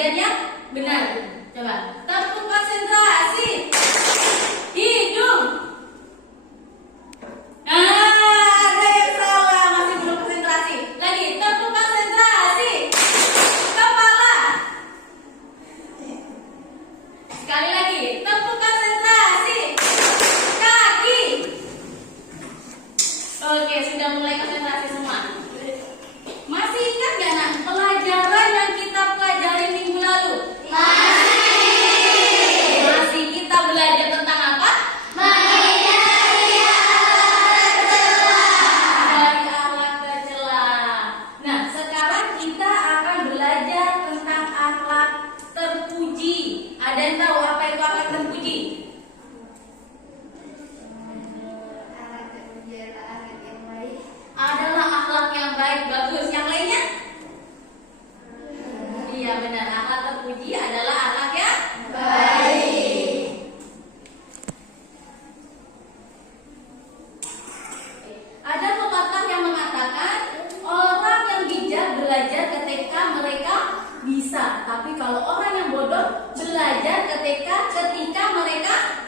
bagian yang benar. Coba tepuk konsentrasi. Hidung. Ada yang salah, masih belum konsentrasi. Lagi tepuk konsentrasi. Kepala. Sekali lagi tepuk konsentrasi. Kaki. Oke, sudah mulai konsentrasi semua. Masih ingat gak nak pelajaran yang kita pelajari minggu lalu? Masih kita belajar tentang apa? Dari akhlak tercela. Nah, sekarang kita akan belajar tentang akhlak terpuji. Ada yang tahu apa itu akhlak terpuji? Adalah akhlak yang baik, bagus. Yang lainnya? Iya benar, akhlak terpuji adalah akhlak yang baik. Ada pepatah yang mengatakan orang yang bijak belajar ketika mereka bisa, tapi kalau orang yang bodoh belajar ketika mereka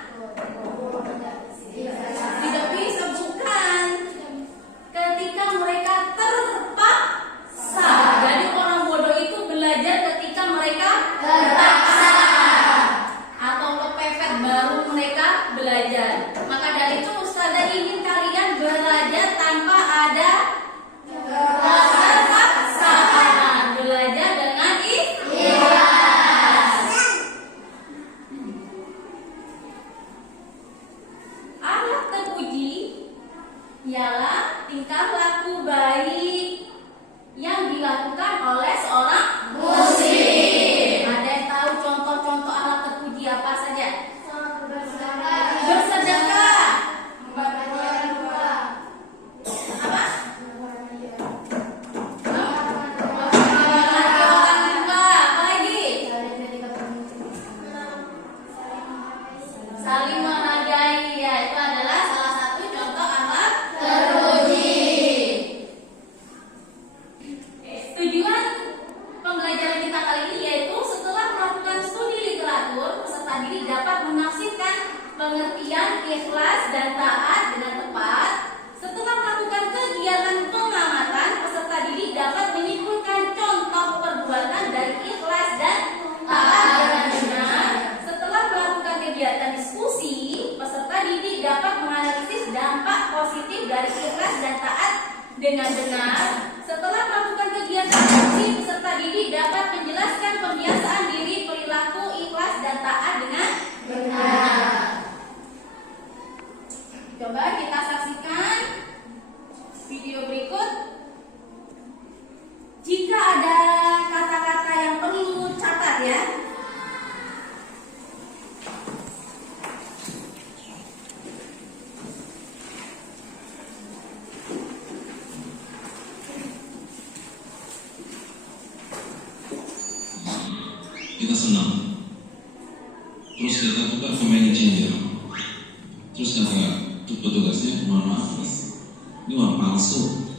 tidak bisa, bukan. Ketika mereka terpaksa. Jadi orang bodoh itu belajar ketika mereka terpaksa atau kepepet baru mereka belajar. Maka dari itu Ustazah ingin kalian belajar tanpa ada paksaan, belajar dengan ikhlas. Akhlak terpuji ialah tingkah laku baik yang dilakukan oleh seorang muslim. Ada yang tahu contoh-contoh akhlak terpuji apa saja? Bersedekah. Apa? Apa lagi? Saling menghargai. Ya, itu adalah salah satu contoh akhlak terpuji. Tujuan pembelajaran kita kali ini yaitu setelah melakukan studi literatur, peserta didik dapat menafsirkan pengertian ikhlas dan taat dengan tepat. Setelah melakukan kegiatan pengamatan, peserta didik dapat menyimpulkan contoh perbuatan dari ikhlas dan taat dengan benar. Setelah melakukan kegiatan diskusi, peserta didik dapat menganalisis dampak positif dari ikhlas dan taat dengan benar. Setelah melakukan kegiatan diskusi, peserta didik dapat menjelaskan pembiasaan diri, perilaku ikhlas dan taat dengan benar. Coba kita saksikan video berikut. Jika ada kata-kata yang perlu catat ya. Kita senang, terus kita buka comment changer, terus kata petugasnya, mohon maaf mas, ini uang palsu.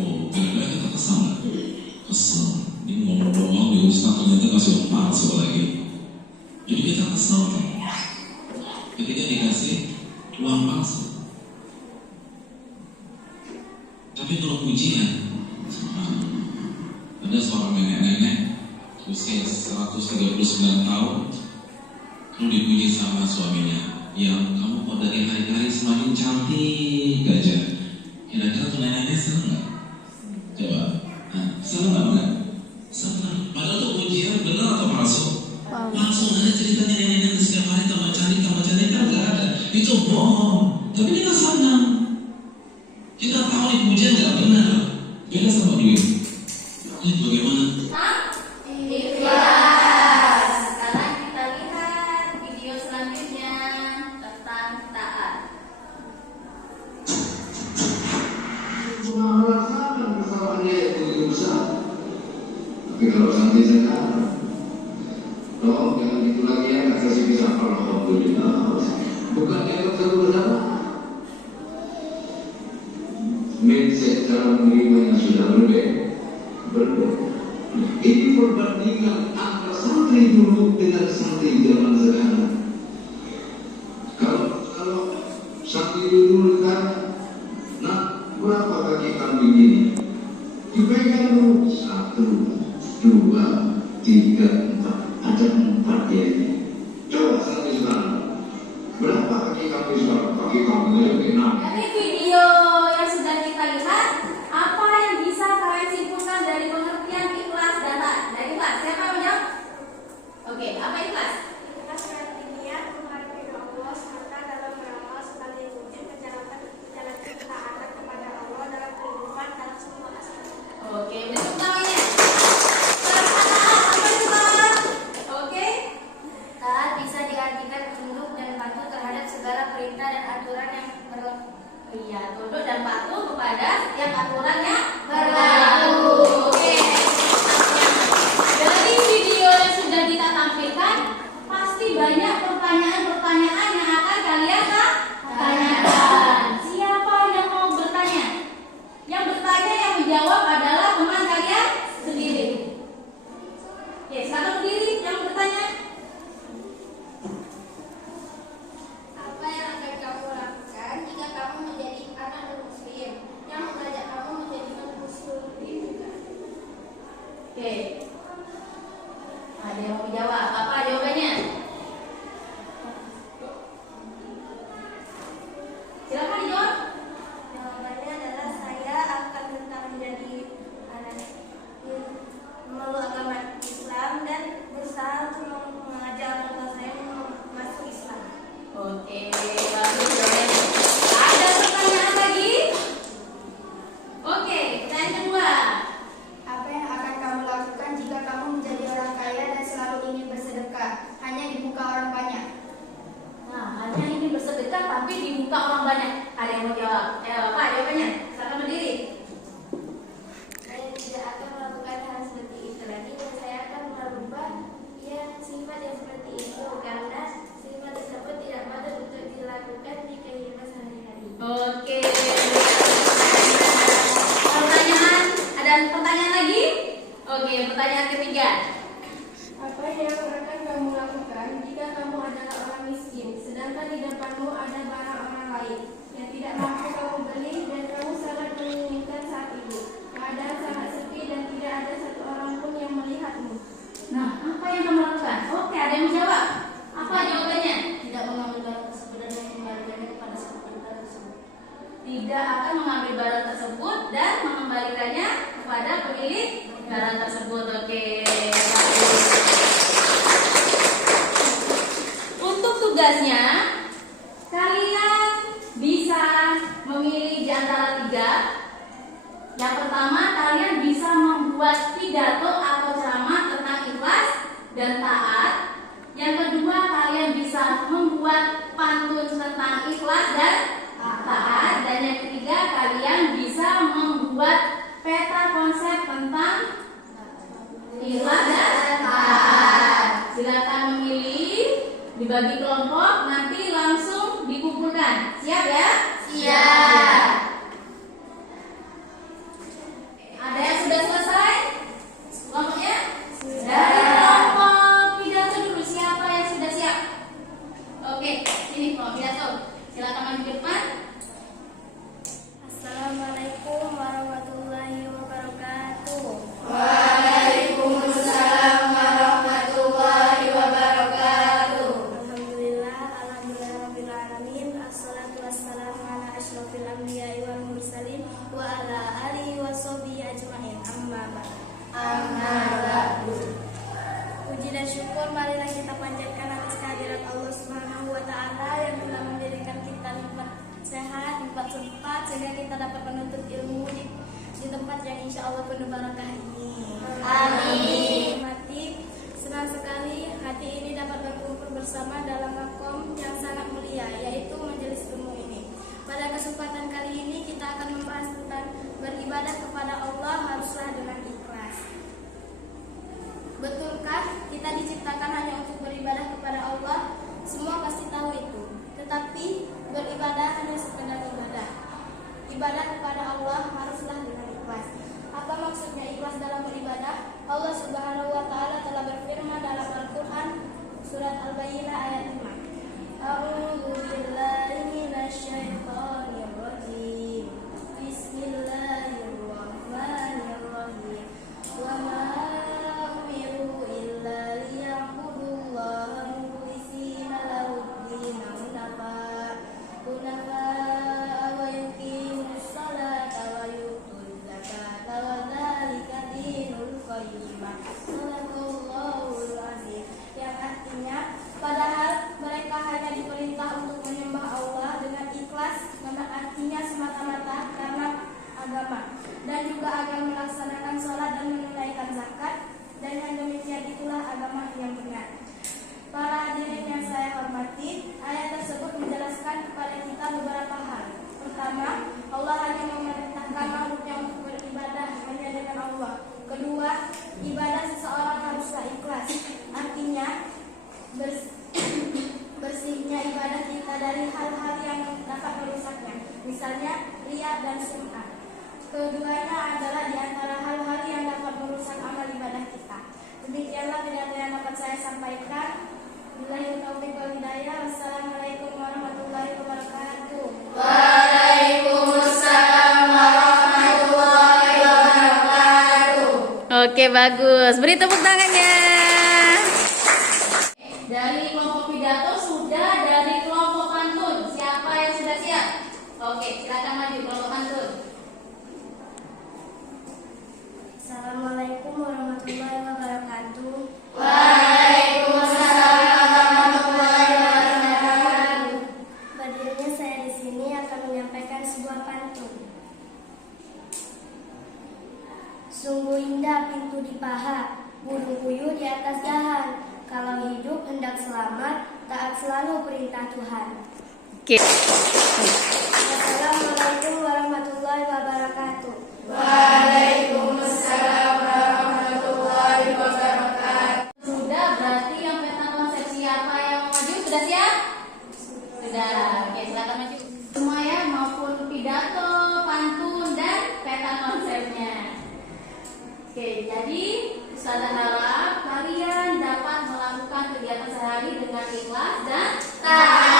Oh, kira-kira kita kesal nggak? Kesel, ini ngomong-ngomong di Ustaz ternyata kasih uang palsu lagi. Jadi kita kesel kan? Ketika dikasih uang palsu. Tapi kalau pujian, ada seorang nenek-nenek usia 139 tahun lalu dipuji sama suaminya, yang kamu kok dari hari ke hari semakin cantik aja. Kira-kira tuh neneknya seneng nggak? Coba, seneng nggak? Seneng. Padahal tuh pujian benar atau palsu? Langsung ada ceritanya nenek-nenek setiap hari tambah cantik kan nggak ada. Itu bohong. Tapi kita senang. Kita tahu nih pujian nggak benar. Beda sama duit. Ini bagaimana? Ikhlas. Sekarang kita lihat video selanjutnya tentang taat. Merasakan kesalahan dia yang begitu besar. Tapi kalau sampai sekarang, toh jangan gitu lagi ya, nggak kasih bisa. Alhamdulillah. Bukan dianggap satu bersalah. Mindset cara menerima yang sudah berbeda. Ini perbandingan antara nanti sekarang kaki kamu jadi enak. Dari video yang sudah kita lihat, apa yang bisa kalian simpulkan dari pengertian ikhlas dan taat? Dari ikhlas, siapa yang menjawab? Oke, apa ikhlas? Ikhlas berarti niat menghargai Allah serta dalam beramal serta mengikuti perjalanan ketaatan kepada Allah dalam kehidupan dalam semua aspek. Oke, berikut namanya. Taat, apa itu taat? Oke. Taat bisa diartikan tunduk dan patuh terhadap segala perintah dan aturan yang Iya, tunduk dan patuh kepada setiap aturan yang berlaku. Oke. Dari video yang sudah kita tampilkan, pasti banyak pertanyaan-pertanyaan yang akan kalian tanyakan. Siapa yang mau bertanya? Yang bertanya yang menjawab adalah teman kalian sendiri. Oke, silakan berdiri yang bertanya. Apa yang akan kamu lakukan jika kamu menjadi anak muslim yang mengajak kamu menjadi muslim juga? Oke. Ada yang mau menjawab? Apa jawabannya? Silakan dijawab. Jawabannya adalah saya akan tetap menjadi anak memeluk agama Islam dan berusaha untuk mengajak orang tua saya masuk Islam. Oke, bagus jawabannya. Ada pertanyaan lagi? Oke, pertanyaan kedua. Apa yang akan kamu lakukan jika kamu menjadi orang kaya dan selalu ingin bersedekah hanya di muka orang banyak? Nah, hanya ingin bersedekah tapi di muka orang banyak. Ada yang mau jawab? Apa jawabannya? Silakan berdiri. Saya tidak akan melakukan hal seperti itu lagi dan saya akan merubah sifat yang seperti itu karena sifat tersebut tidak patut untuk dilakukan di kehidupan sehari-hari. Oke. Ada pertanyaan lagi? Oke, pertanyaan ketiga. Apa yang akan kamu lakukan jika kamu adalah orang miskin, sedangkan di depanmu ada barang orang lain yang tidak mampu kamu beli dan kamu sangat menginginkan saat itu? Keadaan sangat sepi dan tidak ada satu orang pun yang melihatmu. Nah, apa yang kamu lakukan? Oke, ada yang menjawab. Apa jawabannya? Tidak mengambil barang tersebut dan mengembalikannya kepada pemilik tersebut. Tidak akan mengambil barang tersebut dan mengembalikannya kepada pemilik barang tersebut. Oke, bagus. Untuk tugasnya, kalian bisa memilih di antara tiga. Yang pertama, kalian bisa membuat pidato atau ceramah tentang ikhlas dan taat. Yang kedua, kalian bisa membuat pantun tentang ikhlas dan taat. Dan yang ketiga, kalian bisa membuat peta konsep tentang ikhlas dan taat. Silakan memilih, dibagi kelompok, nanti langsung dikumpulkan. Siap ya? Siap. Ada yang sudah selesai? Kelompoknya? Dari kelompok pidato dulu, siapa yang sudah siap? Oke, sini kelompok pidato. Silakan maju ke depan. Assalamualaikum warahmatullahi wabarakatuh. Waalaikumsalam warahmatullahi wabarakatuh. Alhamdulillah rabbil alamin. Assalatu wassalamu ala asyrofil anbiya'i wal mursalin wa ala alihi washabihi ajmain. Amma ba'du. Puji dan syukur marilah kita panjatkan atas kehadirat Allah Subhanahu wa taala yang telah memberikan kita nikmat sehat, nikmat sempat sehingga kita dapat menuntut ilmu di tempat yang insya Allah penuh barakah ini. Amin. Mati, senang sekali hati ini dapat berkumpul bersama dalam makom yang sangat mulia, yaitu majelis ilmu ini. Pada kesempatan kali ini kita akan membahas tentang beribadah kepada Allah haruslah dengan ikhlas. Betulkah kita diciptakan hanya untuk beribadah kepada Allah? Semua pasti tahu itu. Tetapi beribadah hanya sekedar ibadah. Ibadah kepada Allah haruslah dengan ikhlas. Apa maksudnya ikhlas dalam beribadah? Allah Subhanahu wa taala telah berfirman dalam Al-Qur'an surat Al-Bayyinah ayat 5. A'udzu billahi minasyaitonir rajim. Bismillahirrahmanirrahim. Wa ma umiru illa liya'budullaha mukhlishina lahu-d-din hunafa sucinya ibadah kita dari hal-hal yang dapat merusaknya, misalnya riya dan sum'ah. Keduanya adalah di antara hal-hal yang dapat merusak amal ibadah kita. Demikianlah penyataan yang dapat saya sampaikan. Billahi taufiq wal hidayah. Wassalamualaikum warahmatullahi wabarakatuh. Waalaikumsalam warahmatullahi wabarakatuh. Oke, bagus. Beri tepuk tangannya. Dari kelompok pidato sudah, dari kelompok pantun. Siapa yang sudah siap? Oke, silakan maju kelompok pantun. Assalamualaikum warahmatullahi wabarakatuh. Waalaikumsalam warahmatullahi wabarakatuh. Berdirinya saya di sini akan menyampaikan sebuah pantun. Sungguh indah pintu di paha, burung puyuh di atas dahan. Kalau hidup hendak selamat, taat selalu perintah Tuhan. Oke. Assalamualaikum warahmatullahi wabarakatuh. Waalaikumsalam warahmatullahi wabarakatuh. Sudah, berarti yang peta konsep siapa yang mau maju? Sudah siap? Sudah. Oke, silakan maju. Semua ya, maupun pidato, pantun, dan peta konsepnya. Oke, jadi Ustazah harap kalian dapat melakukan kegiatan sehari dengan ikhlas dan taat.